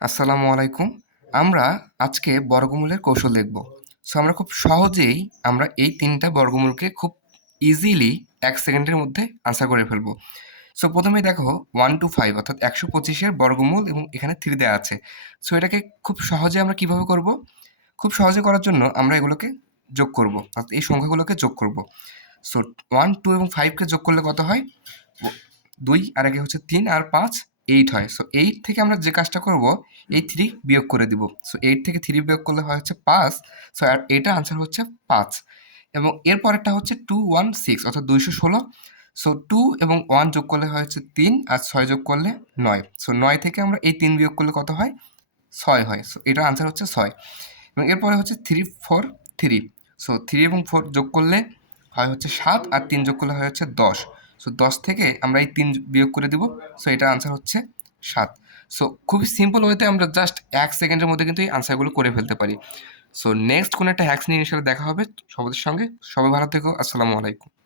আসসালামু আলাইকুম। আমরা আজকে বর্গমূলের কৌশল দেখব। সো আমরা খুব সহজেই এই ৩ টা বর্গমূলকে খুব ইজিলি ১ সেকেন্ডের মধ্যে আনসার করে ফেলব। সো ১ম এই দেখো 1 to 5 অর্থাৎ ১২৫ এর বর্গমূল এবং এখানে ৩ দেয়া আছে। সো এটাকে খুব সহজে আমরা কিভাবে করব? খুব সহজে করার জন্য আমরা এগুলোকে যোগ করব। অর্থাৎ এই সংখ্যাগুলোকে যোগ করব। সো 1, 2 এবং 5 কে যোগ করলে কত হয়? ২ আর একে হচ্ছে ৩ আর ৫ 8 হয়। সো 8 থেকে আমরা যে কাজটা করব, এই ৩ বিয়োগ করে দিব। সো 8 থেকে ৩ বিয়োগ করলে হয় হচ্ছে ৫। সো আর এটার আনসার হচ্ছে ৫ এবং এর পরেরটা হচ্ছে 216 অর্থাৎ ২১৬। সো 2 এবং 1 যোগ করলে হয় হচ্ছে ৩ আর ৬ যোগ করলে ৯। সো ৯ থেকে আমরা এই ৩ বিয়োগ করলে কত হয়? ৬ হয়। সো এটার আনসার হচ্ছে ৬ এবং এরপরে হচ্ছে 3, 4, 3। সো 3 এবং 4 যোগ করলে হয় হচ্ছে ৭ আর ৩ যোগ করলে হয় হচ্ছে ১০। সো ১০ থেকে আমরা এই ৩ বিয়োগ করে দিব। সো এটার আনসার হচ্ছে ৭। সো খুবই সিম্পল ওয়েতে আমরা জাস্ট ১ সেকেন্ডের মধ্যে কিন্তু এই আনসারগুলো করে ফেলতে পারি। সো নেক্সট কোনো একটা হ্যাকস নিয়ে ইনশাআল্লাহ দেখা হবে সবাদের সঙ্গে। সবাই ভালো থেকো। আসসালামু আলাইকুম।